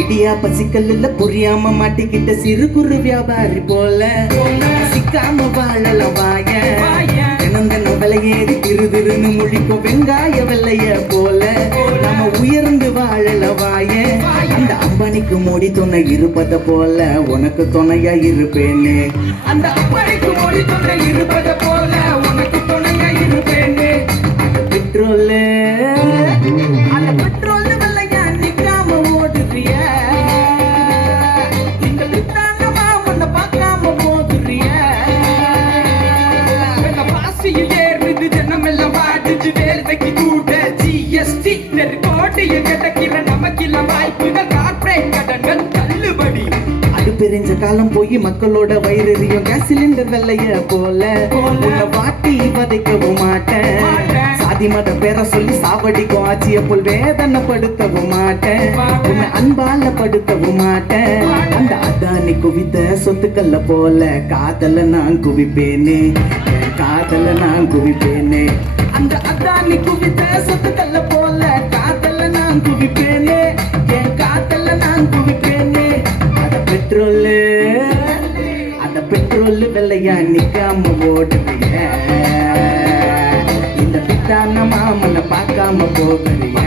இடியாப்ப பசிக்கல்ல புரியாம மாட்டிக்கிட்ட சிறு குறு வியாபாரி போல. சிக்காம வாழலாம் வாய. தினம் தினம் விலையேறி திரு திருன்னு முழிக்கும் வெங்காய வெள்ளைய போல. நம்ம உயர்ந்து வாழல வாய. அந்த அம்பனிக்கு மோடி துணை இருப்பத போல. உனக்கு துணையா இருப்பேன்னு அந்த அம்பனிக்கு மோடி துணை இருப்பத போல. வேர்வைக்கு கூட ஜிஎஸ்டி நெருக்கோட்டையை கிடக்கிற நமக்கில்ல வாய்ப்புகள் கார்ப்பரேட் கடன்கள் தள்ளுபடி. அது பிரிஞ்ச காலம் போய் மக்களோட வயிறறியும் கேஸ் சிலிண்டர் வெள்ளைய போல. உன்னை வாட்டி வதைக்கவும் மாட்டேன். சாதி மத பேரை சொல்லி சாவடிக்கும். ஆட்சிய போல் வேதனைப்படுத்தவும் மாட்டேன். உன்னை அன்பால படுத்தவும் மாட்டேன். அந்த அதானி குவித்த சொத்துக்கல்ல போல. காதல நான் குவிப்பேனே. காதல நான் குவிப்பேனே. அந்த அதானி குவித்த சொத்துக்கல்ல போல காதல நான் குவிப்பேனே. என் காதல நான் குவிப்பேனே. அத பெட்ரோல் அந்த பெட்ரோல் வெள்ளையா நிக்காம ஓடுறீங்க இந்த பித்தான மாமனை பார்க்காம போகிறீங்க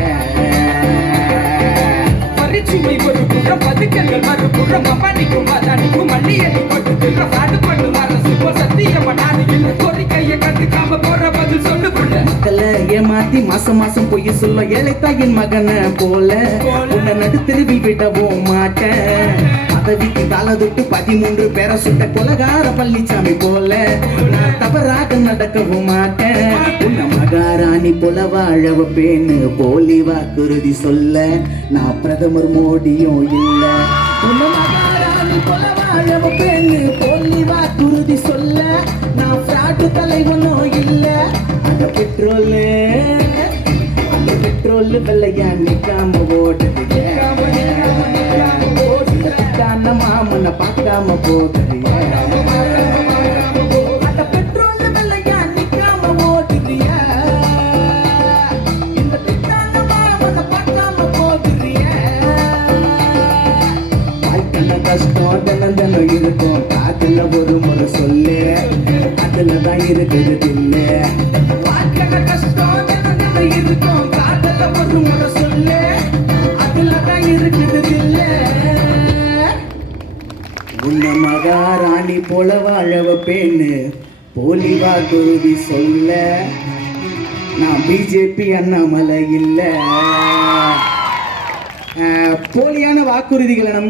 பரிச்சுமை ஒரு குற்றம் பதுக்கங்கள் மறுபுறம். அம்மானிக்கும் அதானிக்கும் நிற்கும் பட்டு பாடு கொண்டு அரசு. போல் சத்தியம் பண்ணாது இல்லை கோரிக்கையை ஏமாத்தி மாசம் மாசம் பொய் சொல்ல ஏழைத்தாயின் மகனை போல. உன்னை நடுத்தெருவில் விடவும் மாட்டேன். பதவிக்கு கால தொட்டு பதிமூன்று பேரை சுட்ட கொலகார பழனிசாமி போல. நான் தவறாக நடக்கவும் மாட்டேன். உன்னை மகாராணி போல வாழ வைப்பேன்னு போலி வாக்குறுதி சொல்ல நான் பிரதமர் மோடியும் இல்ல. உன்னை மகாராணி போல வாழ வைப்பேன்னு போலி வாக்குறுதி சொல்ல நான் பிராட்டு தலைவனும் இல்ல. அந்த பெட்ரோலு அந்த பிள்ளையா நிக்காம ஓடுது தான மாமனை பார்க்காம போகிறிய கஷ்டம் தினம் இருக்கும். காத்துல ஒரு முறை சொல்லு. அதுல தான் இருக்குது தின்னு. கஷ்டம் தினம் இருக்கும். உன்ன மகாராணி போல வாழவ வைப்பேன்னு போலிவா வாக்குறுதி சொல்ல. நான் பிஜேபி அண்ணாமலை இல்லை. போலியான வாக்குறுதிகளை நம்ம